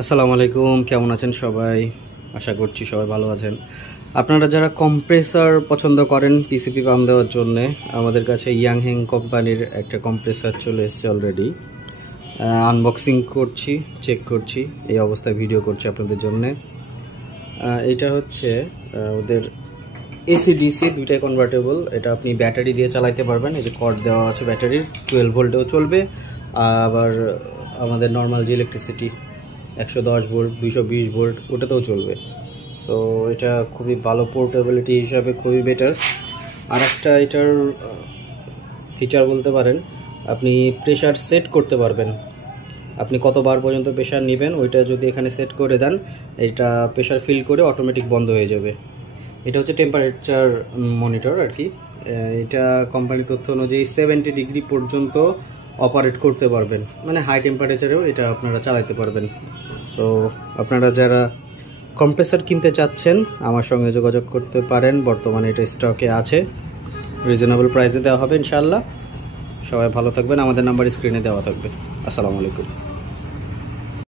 আসসালামু আলাইকুম, কেমন আছেন সবাই? আশা করছি সবাই ভালো আছেন। আপনারা যারা কম্প্রেসর পছন্দ করেন পিসিপি পাম্প দেওয়ার জন্য, আমাদের কাছে ইয়াংহেং কোম্পানির একটা কম্প্রেসর চলে এসেছে অলরেডি। আনবক্সিং করছি, চেক করছি, এই অবস্থায় ভিডিও করছি আপনাদের জন্য। এটা হচ্ছে ওদের এসি ডিসি দুইটাই কনভার্টেবল। এটা আপনি ব্যাটারি দিয়ে চালাইতে পারবেন। এই যে কর্ড দেওয়া আছে ব্যাটারির, 12 ভোল্টেও চলবে, আবার আমাদের নর্মাল যে ইলেকট্রিসিটি 110 ভোল্ট 220 ভোল্ট ওটাতেও চলবে। সো এটা খুবই ভালো, পোর্টেবিলিটি হিসাবে খুবই বেটার। আর একটা এটার ফিচার বলতে পারেন, আপনি প্রেশার সেট করতে পারবেন। আপনি কতবার পর্যন্ত প্রেশার নেবেন ওইটা যদি এখানে সেট করে দেন, এটা প্রেশার ফিল করে অটোমেটিক বন্ধ হয়ে যাবে। এটা হচ্ছে টেম্পারেচার মনিটর আর কি। এটা কোম্পানির তথ্য অনুযায়ী 70 ডিগ্রি পর্যন্ত অপারেট করতে পারবেন, মানে হাই টেম্পারেচারেও এটা আপনারা চালাতে পারবেন। সো আপনারা যারা কম্প্রেসর কিনতে চাচ্ছেন আমার সঙ্গে যোগাযোগ করতে পারেন। বর্তমানে এটা স্টকে আছে, রিজনেবল প্রাইসে দেওয়া হবে ইনশাআল্লাহ। সবাই ভালো থাকবেন, আমাদের নাম্বার স্ক্রিনে দেওয়া থাকবে। আসসালামু আলাইকুম।